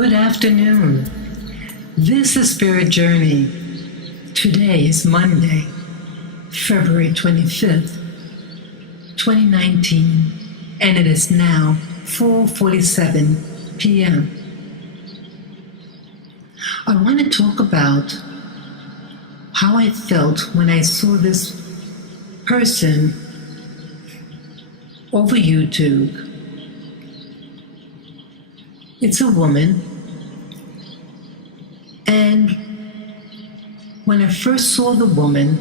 Good afternoon. This is Spirit Journey. Today is Monday, February 25th, 2019, and it is now 4:47 p.m. I want to talk about how I felt when I saw this person over YouTube. It's a woman, and when I first saw the woman,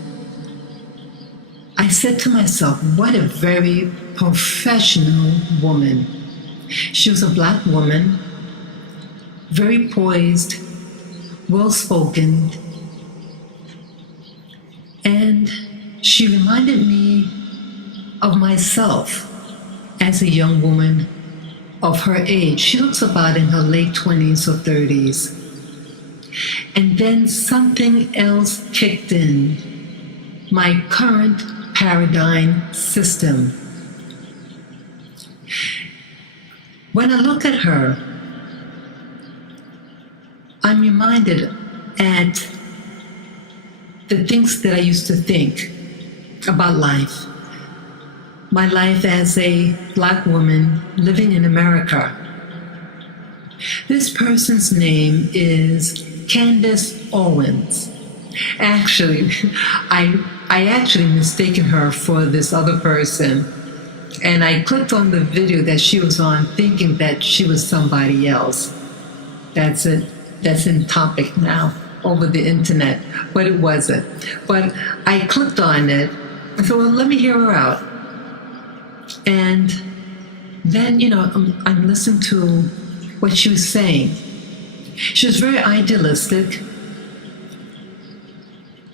I said to myself, what a very professional woman. She was a black woman, very poised, well-spoken, and she reminded me of myself as a young woman of her age. She looks about in her late 20s or 30s. And then something else kicked in, my current paradigm system. When I look at her, I'm reminded at the things that I used to think about life. My life as a black woman living in America. This person's name is Candace Owens. Actually, I actually mistaken her for this other person, and I clicked on the video that she was on thinking that she was somebody else. That's it. That's in topic now over the internet, but it wasn't. But I clicked on it and thought, well, let me hear her out. And then, I'm listening to what she was saying. She was very idealistic.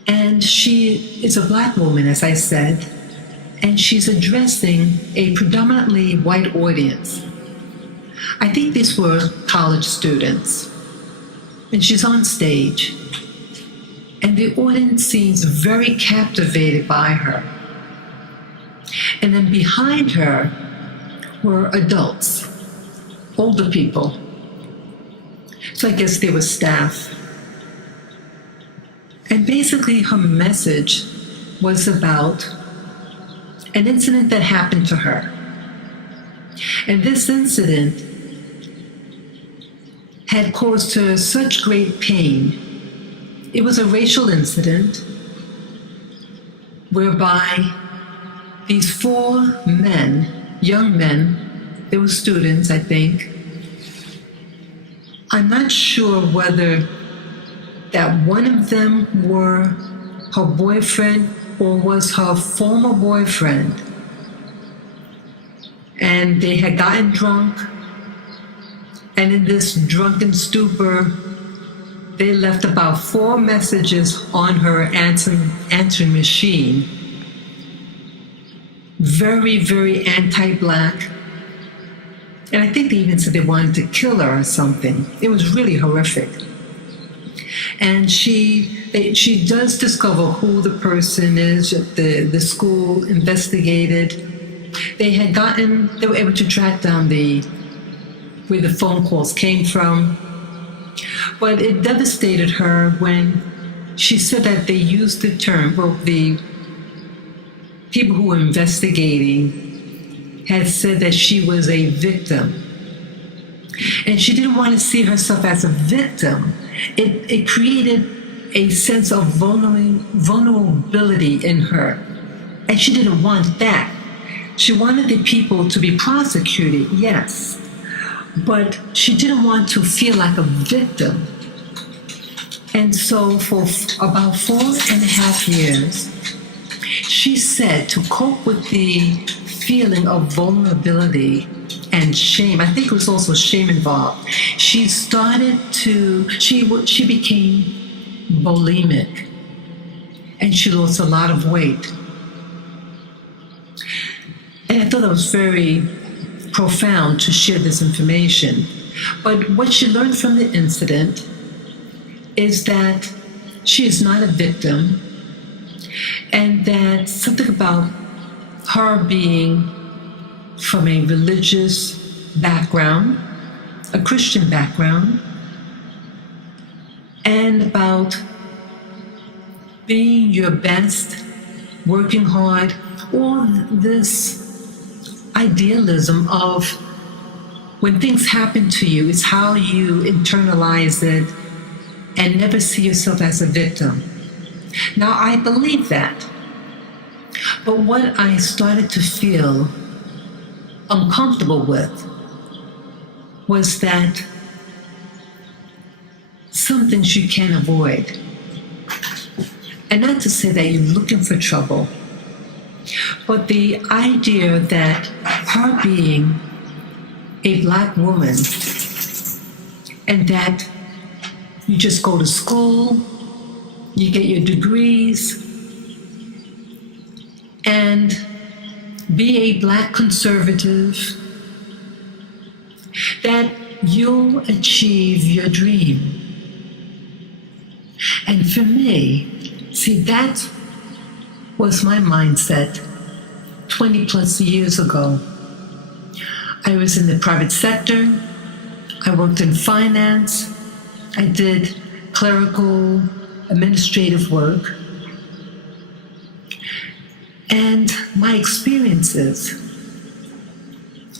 And she is a black woman, as I said, and she's addressing a predominantly white audience. I think these were college students. And she's on stage. And the audience seems very captivated by her. And then behind her were adults, older people. So I guess they were staff. And basically her message was about an incident that happened to her. And this incident had caused her such great pain. It was a racial incident whereby these four men, young men, they were students, I think. I'm not sure whether that one of them were her boyfriend or was her former boyfriend. And they had gotten drunk, and in this drunken stupor, they left about 4 messages on her answering machine. Very, very anti-black. And I think they even said they wanted to kill her or something. It was really horrific. And she does discover who the person is. The school investigated. They were able to track down where the phone calls came from. But it devastated her when she said that they used the term, the people who were investigating had said that she was a victim. And she didn't want to see herself as a victim. It created a sense of vulnerability in her. And she didn't want that. She wanted the people to be prosecuted, yes. But she didn't want to feel like a victim. And so for about 4.5 years, she said to cope with the feeling of vulnerability and shame, I think it was also shame involved, she became bulimic, and she lost a lot of weight. And I thought that was very profound to share this information. But what she learned from the incident is that she is not a victim, and that something about her being from a religious background, a Christian background, and about being your best, working hard, all this idealism of when things happen to you, it's how you internalize it and never see yourself as a victim. Now, I believe that. But what I started to feel uncomfortable with was that some things you can't avoid. And not to say that you're looking for trouble, but the idea that her being a Black woman and that you just go to school, you get your degrees, and be a Black conservative, that you'll achieve your dream. And for me, see, that was my mindset 20 plus years ago. I was in the private sector, I worked in finance, I did clerical administrative work, and my experiences,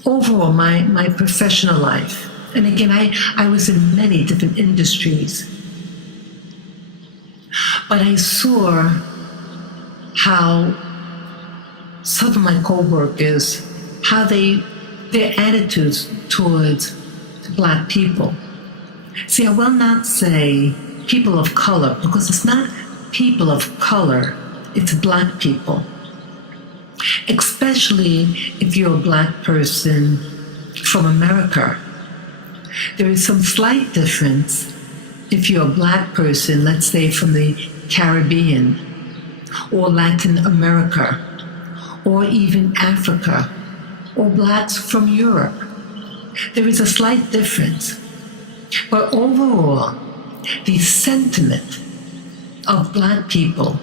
overall my professional life, and again, I was in many different industries, but I saw how some of my co-workers, how their attitudes towards Black people. See, I will not say people of color, because it's not people of color, it's Black people. Especially if you're a Black person from America. There is some slight difference if you're a Black person, let's say from the Caribbean, or Latin America, or even Africa, or Blacks from Europe. There is a slight difference. But overall, the sentiment of Black people,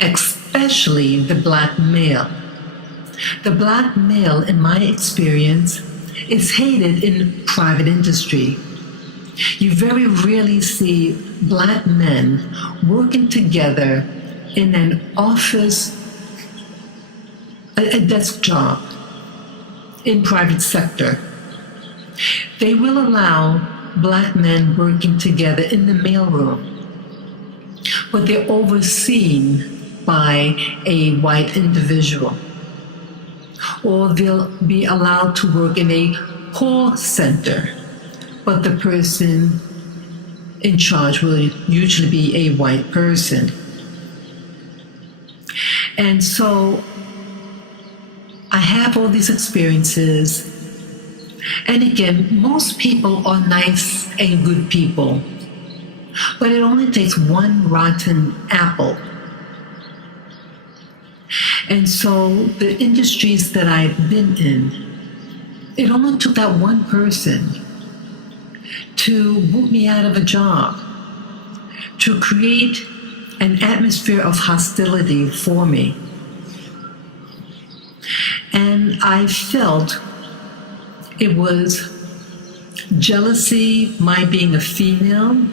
especially the Black male, in my experience, is hated in private industry. You very rarely see Black men working together in an office, a desk job in private sector. They will allow Black men working together in the mailroom, but they're overseen by a white individual. Or they'll be allowed to work in a call center, but the person in charge will usually be a white person. And so I have all these experiences. And again, most people are nice and good people, but it only takes one rotten apple. And so the industries that I've been in, it only took that one person to boot me out of a job, to create an atmosphere of hostility for me. And I felt it was jealousy, my being a female,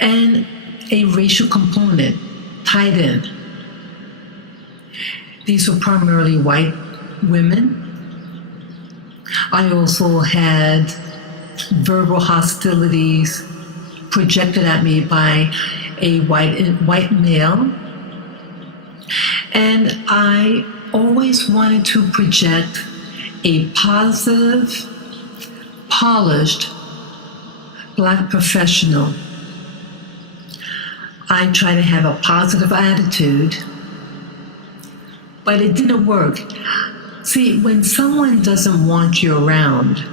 and a racial component tied in. These were primarily white women. I also had verbal hostilities projected at me by a white male. And I always wanted to project a positive, polished Black professional. I try to have a positive attitude, but it didn't work. See, when someone doesn't want you around,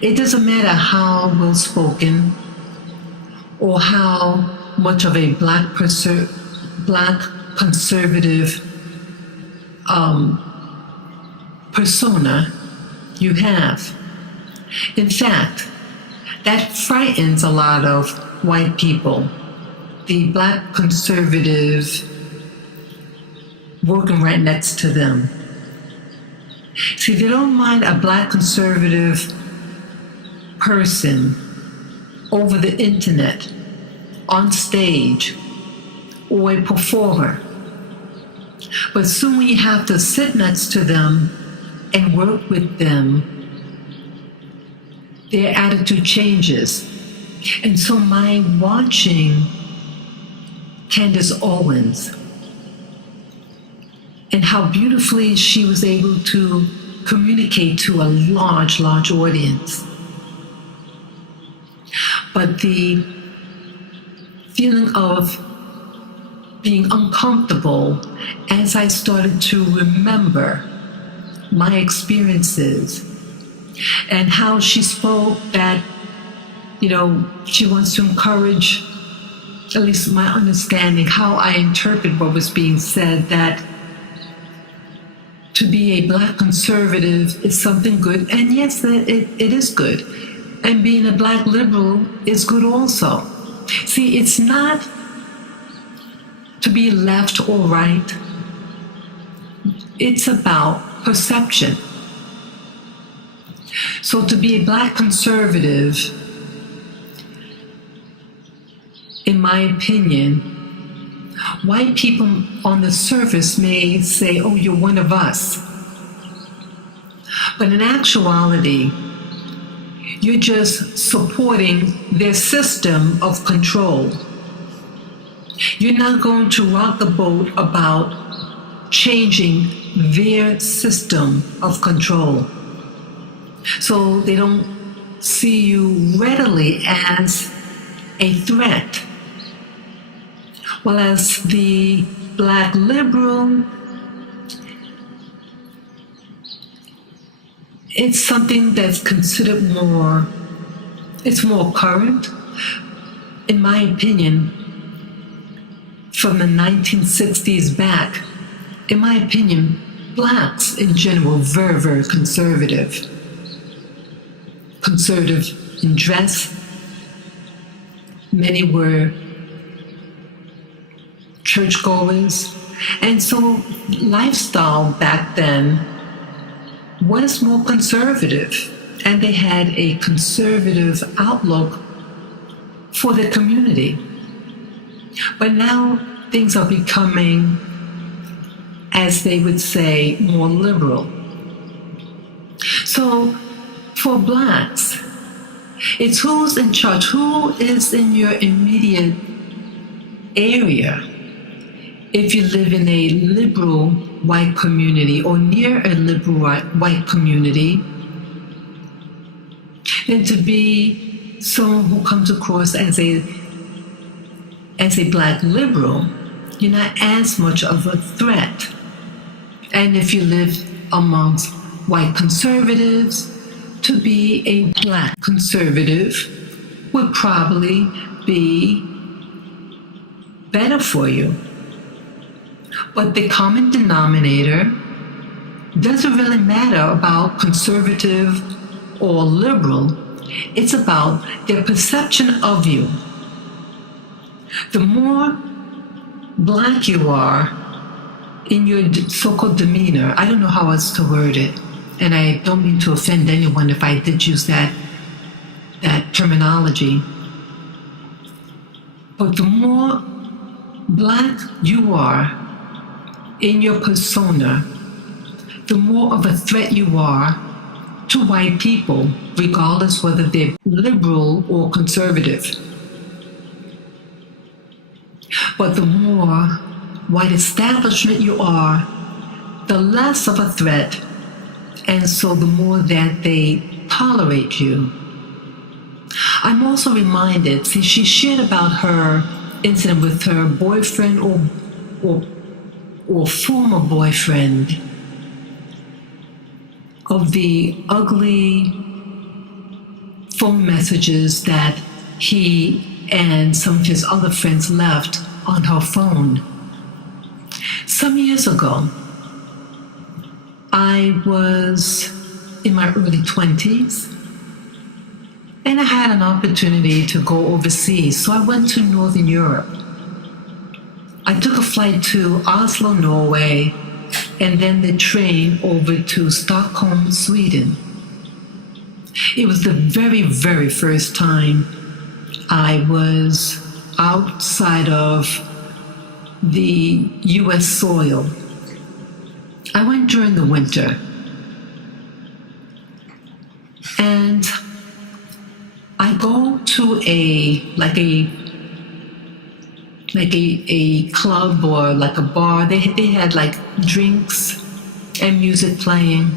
it doesn't matter how well spoken or how much of a Black conservative persona you have. In fact, that frightens a lot of white people. The Black conservative working right next to them. See, they don't mind a Black conservative person over the internet, on stage, or a performer. But soon when you have to sit next to them and work with them, their attitude changes. And so my watching Candace Owens and how beautifully she was able to communicate to a large audience. But the feeling of being uncomfortable as I started to remember my experiences and how she spoke that, she wants to encourage, at least my understanding, how I interpret what was being said, that to be a Black conservative is something good, and yes, that it is good. And being a Black liberal is good also. See, it's not to be left or right. It's about perception. So to be a Black conservative, in my opinion, white people on the surface may say, oh, you're one of us. But in actuality, you're just supporting their system of control. You're not going to rock the boat about changing their system of control. So they don't see you readily as a threat. While as the Black liberal, it's something that's considered more current. In my opinion, from the 1960s back, in my opinion, Blacks in general, very, very conservative. Conservative in dress. Many were churchgoers. And so lifestyle back then was more conservative. And they had a conservative outlook for the community. But now things are becoming, as they would say, more liberal. So for Blacks, it's who's in charge, who is in your immediate area. If you live in a liberal white community or near a liberal white community, then to be someone who comes across as a Black liberal, you're not as much of a threat. And if you live amongst white conservatives, to be a Black conservative would probably be better for you. But the common denominator doesn't really matter about conservative or liberal. It's about their perception of you. The more Black you are in your so-called demeanor, I don't know how else to word it, and I don't mean to offend anyone if I did use that terminology, but the more Black you are in your persona, the more of a threat you are to white people, regardless whether they're liberal or conservative. But the more white establishment you are, the less of a threat, and so the more that they tolerate you. I'm also reminded, see, she shared about her incident with her boyfriend or former boyfriend, of the ugly phone messages that he and some of his other friends left on her phone. Some years ago, I was in my early 20s, and I had an opportunity to go overseas, so I went to Northern Europe. I took a flight to Oslo, Norway, and then the train over to Stockholm, Sweden. It was the very, very first time I was outside of the U.S. soil. I went during the winter. And I go to a club or like a bar. They had like drinks and music playing.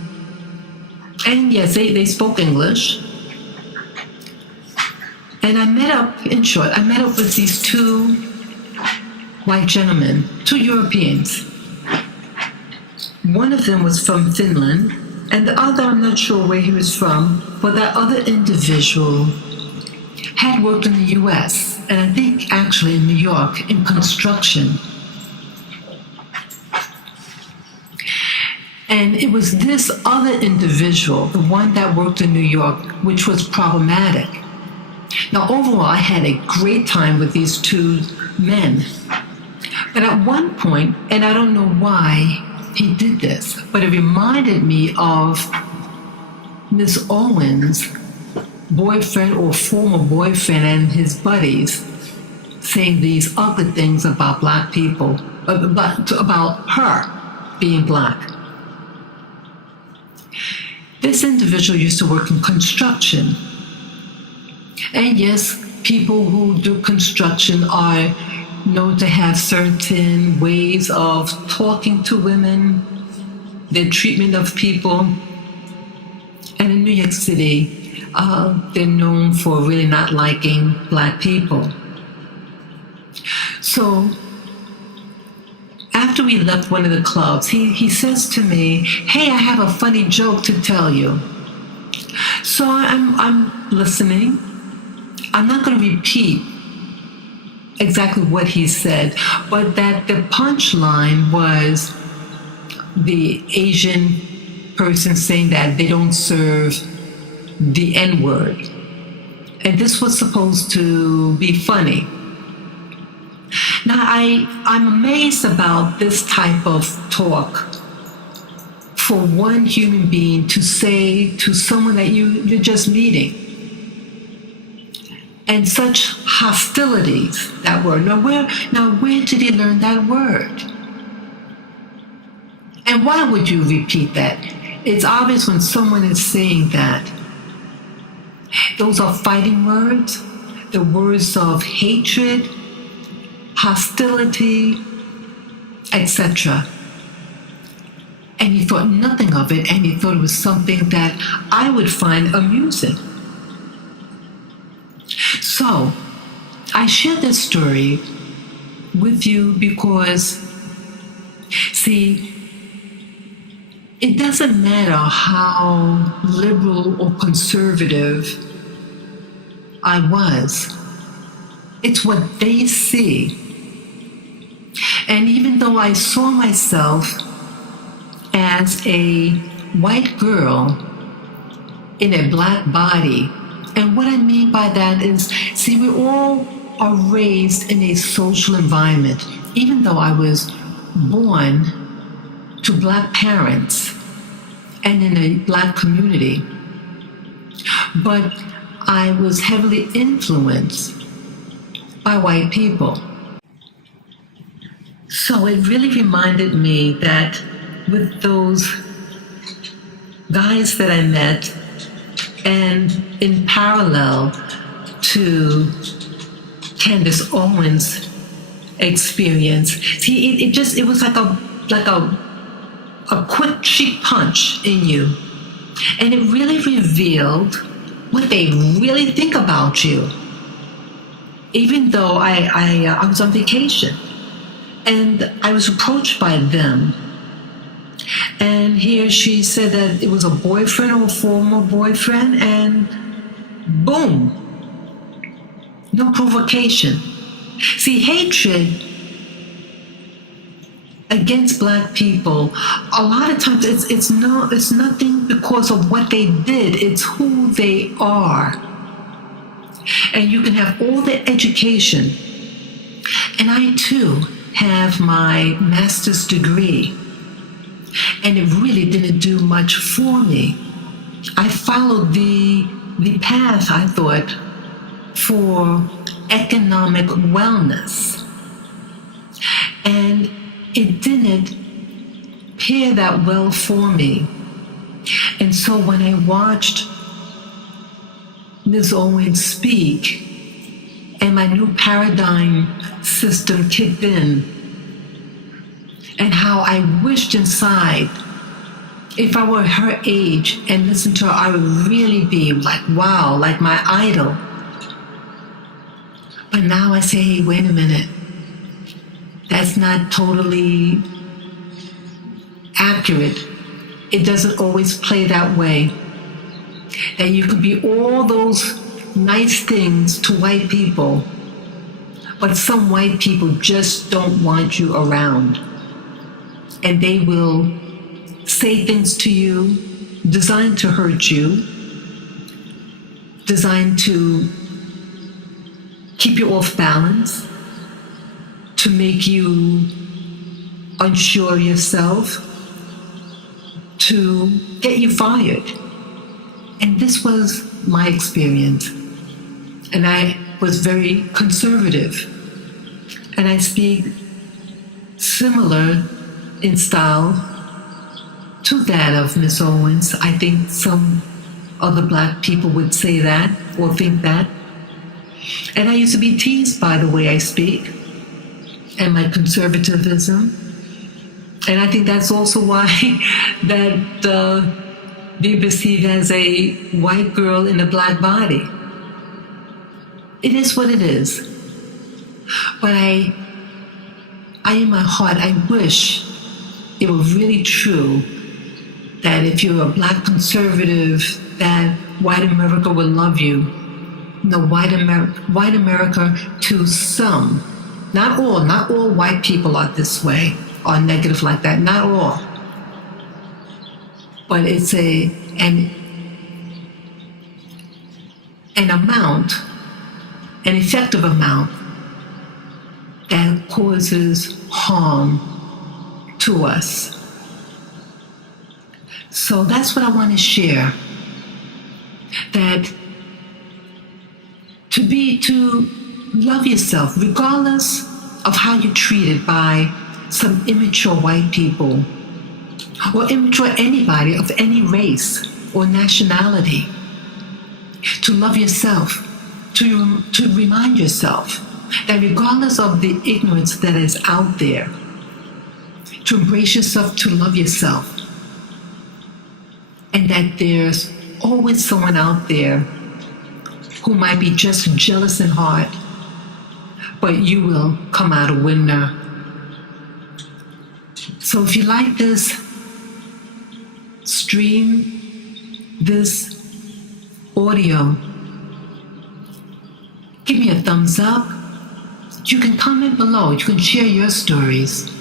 And yes, they spoke English. And I met up with these two white gentlemen, two Europeans. One of them was from Finland, and the other, I'm not sure where he was from, but that other individual had worked in the US, and I think actually in New York, in construction. And it was this other individual, the one that worked in New York, which was problematic. Now, overall, I had a great time with these two men. But at one point, and I don't know why he did this, but it reminded me of Miss Owen's boyfriend or former boyfriend and his buddies saying these ugly things about black people, about her being black. This individual used to work in construction. And yes, people who do construction are known to have certain ways of talking to women, their treatment of people. And in New York City, they're known for really not liking black people. So after we left one of the clubs, he says to me, "Hey, I have a funny joke to tell you." So I'm listening. I'm not going to repeat exactly what he said, but that the punchline was the Asian person saying that they don't serve the N-word. And this was supposed to be funny. Now, I'm amazed about this type of talk for one human being to say to someone that you're just meeting. And such hostilities, that word. Now where did he learn that word? And why would you repeat that? It's obvious when someone is saying that. Those are fighting words, the words of hatred, hostility, etc. And he thought nothing of it, and he thought it was something that I would find amusing. So, I share this story with you because, see, it doesn't matter how liberal or conservative I was. It's what they see. And even though I saw myself as a white girl in a black body, and what I mean by that is, see, we all are raised in a social environment. Even though I was born to black parents and in a black community, but I was heavily influenced by white people. So it really reminded me that with those guys that I met, and in parallel to Candace Owens' experience, see, it was like a quick cheek punch in you, and it really revealed what they really think about you. Even though I was on vacation, and I was approached by them. And here she said that it was a boyfriend or a former boyfriend, and boom, no provocation. See, hatred against black people, a lot of times it's nothing because of what they did, it's who they are. And you can have all the education, and I too have my master's degree. And it really didn't do much for me. I followed the path, I thought, for economic wellness. And it didn't pair that well for me. And so when I watched Ms. Owens speak and my new paradigm system kicked in, and how I wished inside, if I were her age and listened to her, I would really be like, wow, like my idol. But now I say, hey, wait a minute. That's not totally accurate. It doesn't always play that way. That you could be all those nice things to white people, but some white people just don't want you around. And they will say things to you designed to hurt you, designed to keep you off balance, to make you unsure of yourself, to get you fired. And this was my experience. And I was very conservative. And I speak similar in style to that of Miss Owens. I think some other black people would say that or think that. And I used to be teased by the way I speak and my conservatism. And I think that's also why that being perceived as a white girl in a black body. It is what it is. But I in my heart, I wish it were really true that if you're a black conservative, that white America would love you. No, white America to some, not all white people are this way, are negative like that, not all. But it's an amount, an effective amount that causes harm to us. So that's what I want to share. That to love yourself, regardless of how you're treated by some immature white people, or immature anybody of any race or nationality. To love yourself, to remind yourself that regardless of the ignorance that is out there, to embrace yourself, to love yourself, and that there's always someone out there who might be just jealous in heart, but you will come out a winner. So if you like this, stream this audio, give me a thumbs up. You can comment below. You can share your stories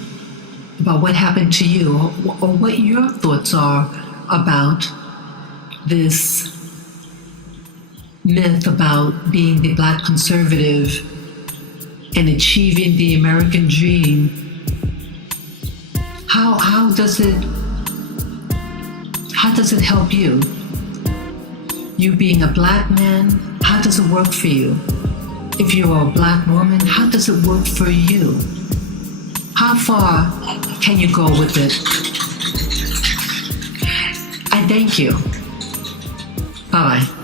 about what happened to you, or what your thoughts are about this myth about being the black conservative and achieving the American dream. How does it help you? You being a black man, how does it work for you? If you're a black woman, how does it work for you? How far can you go with it? I thank you. Bye-bye.